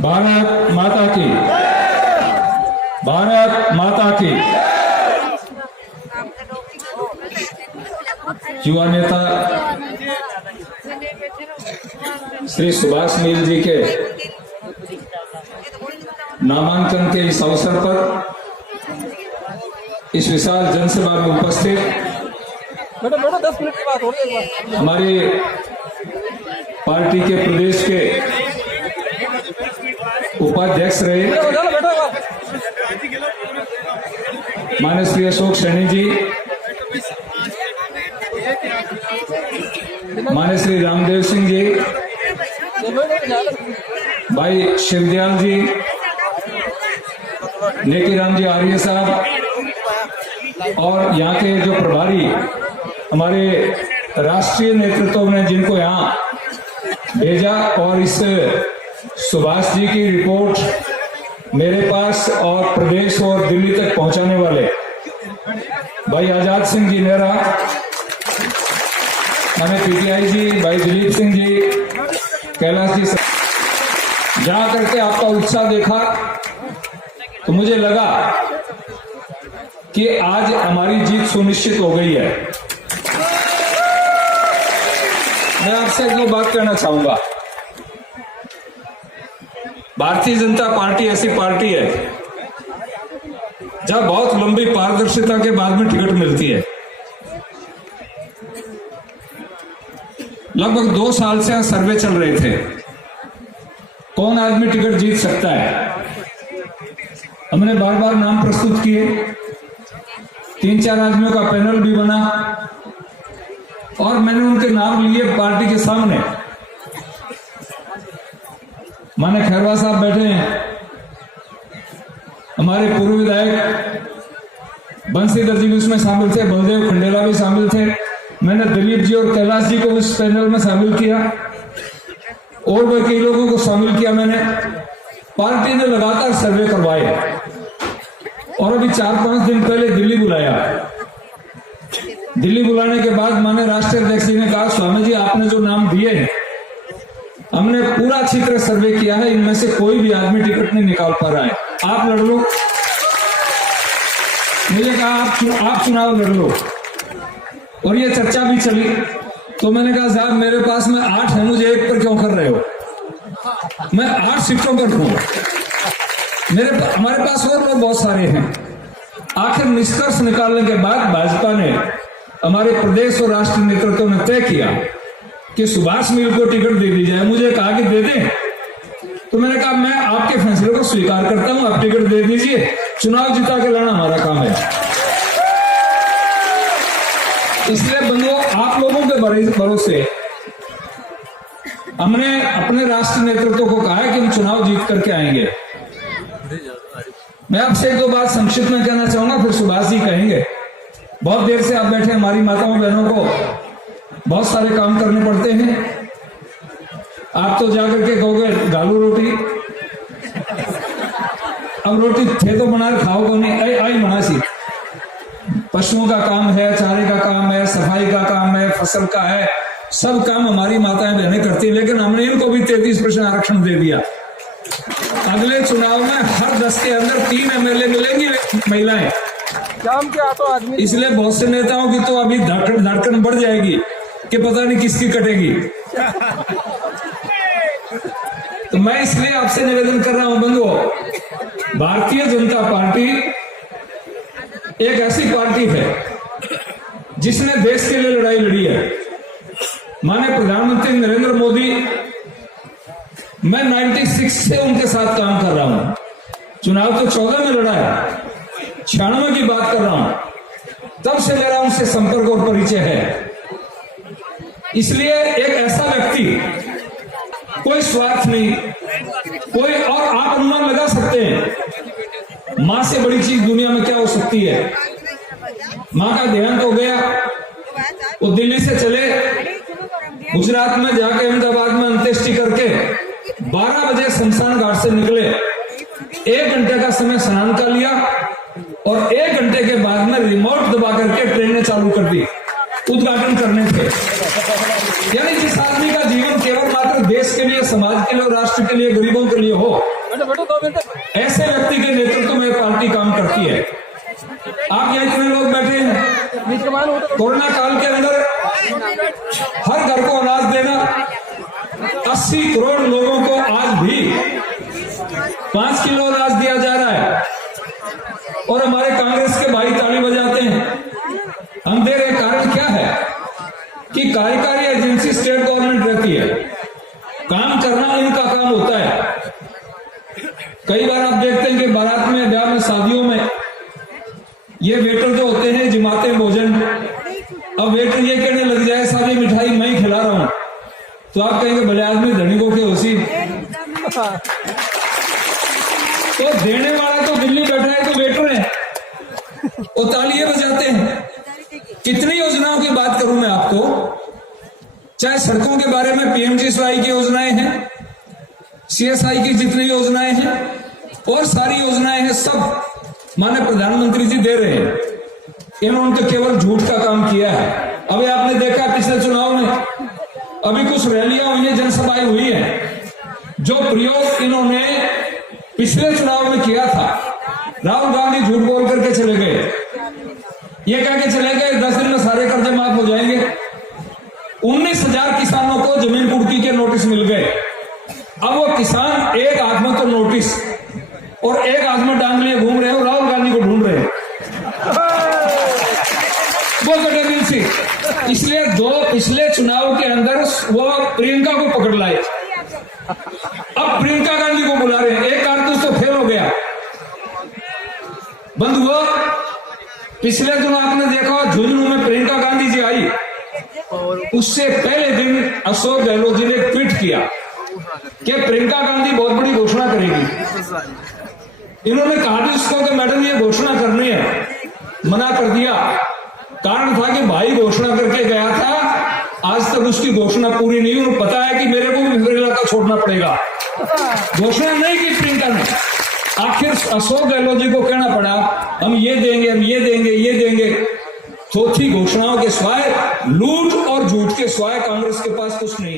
भारत माता की, भारत माता की। युवा नेता श्री सुभाष मील जी के नामांकन के इस अवसर पर इस विशाल जनसभा में उपस्थित हमारी पार्टी के प्रदेश के उपाध्यक्ष रहे माननीय श्री अशोक सैनी जी, माननीय श्री रामदेव सिंह जी, भाई शिवदयाल जी, नेकीराम जी आर्य साहब और यहाँ के जो प्रभारी हमारे राष्ट्रीय नेतृत्व ने जिनको यहाँ भेजा और इस सुभाष जी की रिपोर्ट मेरे पास और प्रदेश और दिल्ली तक पहुंचाने वाले भाई आजाद सिंह जी नेहरा, हमें पीटीआई जी, भाई दिलीप सिंह जी, कैलाश जी, जा करके आपका उत्साह देखा तो मुझे लगा कि आज हमारी जीत सुनिश्चित हो गई है। मैं आपसे एक बात कहना चाहूंगा, भारतीय जनता पार्टी ऐसी पार्टी है जहां बहुत लंबी पारदर्शिता के बाद में टिकट मिलती है। लगभग 2 साल से सर्वे चल रहे थे, कौन आदमी टिकट जीत सकता है। हमने बार बार नाम प्रस्तुत किए, 3-4 आदमियों का पैनल भी बना और मैंने उनके नाम लिए पार्टी के सामने। माने खैरवा साहब बैठे हैं, हमारे पूर्व विधायक बंसीधर जी भी उसमें शामिल थे, बलदेव खंडेला भी शामिल थे, मैंने दिलीप जी और कैलाश जी को उस पैनल में शामिल किया और भी कई लोगों को शामिल किया मैंने। पार्टी ने लगातार सर्वे करवाए और अभी 4-5 दिन पहले दिल्ली बुलाया। दिल्ली बुलाने के बाद माने राष्ट्रीय अध्यक्ष जी ने कहा, स्वामी जी आपने जो नाम दिए हैं हमने पूरा अच्छी तरह सर्वे किया है, इनमें से कोई भी आदमी टिकट नहीं निकाल पा रहा है, आप लड़ लो। मुझे कहा आप चुनाव लड़ लो और ये चर्चा भी चली। तो मैंने कहा साहब मेरे पास में 8 है, मुझे 1 पर क्यों कर रहे हो, मैं 8 सीटों पर हूं, हमारे पास और लोग बहुत सारे हैं। आखिर निष्कर्ष निकालने के बाद भाजपा ने, हमारे प्रदेश और राष्ट्रीय नेतृत्व ने तय किया कि सुभाष मील को टिकट दे दी जाए। मुझे कहा कि दे दें, तो मैंने कहा मैं आपके फैसले को स्वीकार करता हूं, आप टिकट दे दीजिए, चुनाव जिता के लाना हमारा काम है। इसलिए बंधुओं, आप लोगों के भरोसे हमने अपने राष्ट्रीय नेतृत्व को कहा है कि हम चुनाव जीत करके आएंगे। मैं आपसे 1-2 बात संक्षिप्त में कहना चाहूंगा, फिर सुभाष जी कहेंगे। बहुत देर से आप बैठे, हमारी माताओं बहनों को बहुत सारे काम करने पड़ते हैं। आप तो जाकर के कहोगे गालू रोटी, अब रोटी थे तो बना खाओ को नहीं, आई बना सी। पशुओं का काम है, चारे का काम है, सफाई का काम है, फसल का है, सब काम हमारी माताएं बहनें करती है। लेकिन हमने इनको भी 33% आरक्षण दे दिया। अगले चुनाव में हर 10 के अंदर 3 MLA मिलेंगी महिलाएं। शाम के आटो आदमी, इसलिए बहुत से नेताओं की तो अभी धड़कन बढ़ जाएगी कि पता नहीं किसकी कटेगी। तो मैं इसलिए आपसे निवेदन कर रहा हूं बंधुओं, भारतीय जनता पार्टी एक ऐसी पार्टी है जिसने देश के लिए लड़ाई लड़ी है। माननीय प्रधानमंत्री नरेंद्र मोदी, मैं 96 से उनके साथ काम कर रहा हूं। चुनाव तो 14 में लड़ा है, 96 की बात कर रहा हूं, तब से मेरा उनसे संपर्क और परिचय है। इसलिए एक ऐसा व्यक्ति, कोई स्वार्थ नहीं, कोई, और आप अनुमान लगा सकते हैं मां से बड़ी चीज दुनिया में क्या हो सकती है। मां का देहांत हो गया, वो दिल्ली से चले, गुजरात में जाके अहमदाबाद में अंत्येष्टि करके 12 बजे शमशान घाट से निकले, 1 घंटे का समय स्नान का लिया और 1 घंटे के बाद में रिमोट दबा करके ट्रेनें चालू कर दी, उद्घाटन करने थे। यानी जिस आदमी का जीवन केवल मात्र देश के लिए, समाज के लिए जो राष्ट्र के लिए, गरीबों के लिए हो, बैठो 2 मिनट। ऐसे व्यक्ति के नेतृत्व में पार्टी काम करती है। आप यहाँ इतने लोग बैठे हैं, बीच के मान उठो। कोरोना काल के अंदर हर घर को अनाज देना, 80 करोड़ लोगों को आज भी 5 किलो अनाज दिया जा रहा है, और हमारे कांग्रेस के भाई ताली बजाते हैं। हम दे रहे, कारण क्या है कि कार्यकारी एजेंसी स्टेट गवर्नमेंट रहती है, काम करना इनका काम होता है। कई बार आप देखते हैं कि बारात में, ब्याह में, शादियों में ये वेटर जो होते हैं जिमाते भोजन। अब वेटर ये कहने लग जाए सारी मिठाई मैं ही खिला रहा हूं, तो आप कहेंगे भले आदमी धनी को के होसी। तो देने वाला तो दिल्ली बैठा है, तो वेटर है, वो तालियां बजाते हैं। कितनी योजनाओं की बात करूं मैं आपको, चाहे सड़कों के बारे में पीएमजीएसवाई की योजनाएं हैं, सीएसआई की जितनी योजनाएं हैं और सारी योजनाएं हैं, सब माननीय प्रधानमंत्री जी दे रहे हैं। इन्होंने तो केवल झूठ का काम किया है। अभी आपने देखा पिछले चुनाव में अभी कुछ रैलियां हुई है, जनसभाएं हुई है, जो प्रयोग इन्होंने पिछले चुनाव में किया था। राहुल गांधी झूठ बोल करके चले गए, ये कह के चले गए 10 दिन में सारे कर्जे माफ हो जाएंगे। 19,000 किसानों को जमीन कुर्की के नोटिस मिल गए। अब वो किसान एक हाथ में तो नोटिस और एक हाथ में डांग लिए घूम रहे हो, राहुल गांधी को ढूंढ रहे हैं। वो गठबंधन से, इसलिए दो पिछले चुनाव के अंदर वो प्रियंका को पकड़ लाए, अब प्रियंका गांधी को बुला रहे हैं। एक कारतूस तो फेल हो गया, बंद हुआ। पिछले दिनों आपने देखा झुंझुनू में प्रियंका गांधी जी आई, उससे पहले दिन अशोक गहलोत जी ने ट्वीट किया कि प्रियंका गांधी बहुत बड़ी घोषणा करेगी। इन्होंने कहा भी उसको कि मैडम ये घोषणा करनी है, मना कर दिया। कारण था कि भाई घोषणा करके गया था, आज तक उसकी घोषणा पूरी नहीं हुई। पता है कि मेरे को भी मेरा इलाका छोड़ना पड़ेगा। घोषणा नहीं की प्रियंका ने, आखिर अशोक गहलोत जी को कहना पड़ा हम ये देंगे, हम ये देंगे, ये देंगे। चौथी घोषणाओं के सिवाय, लूट और झूठ के सिवाय कांग्रेस के पास कुछ नहीं है।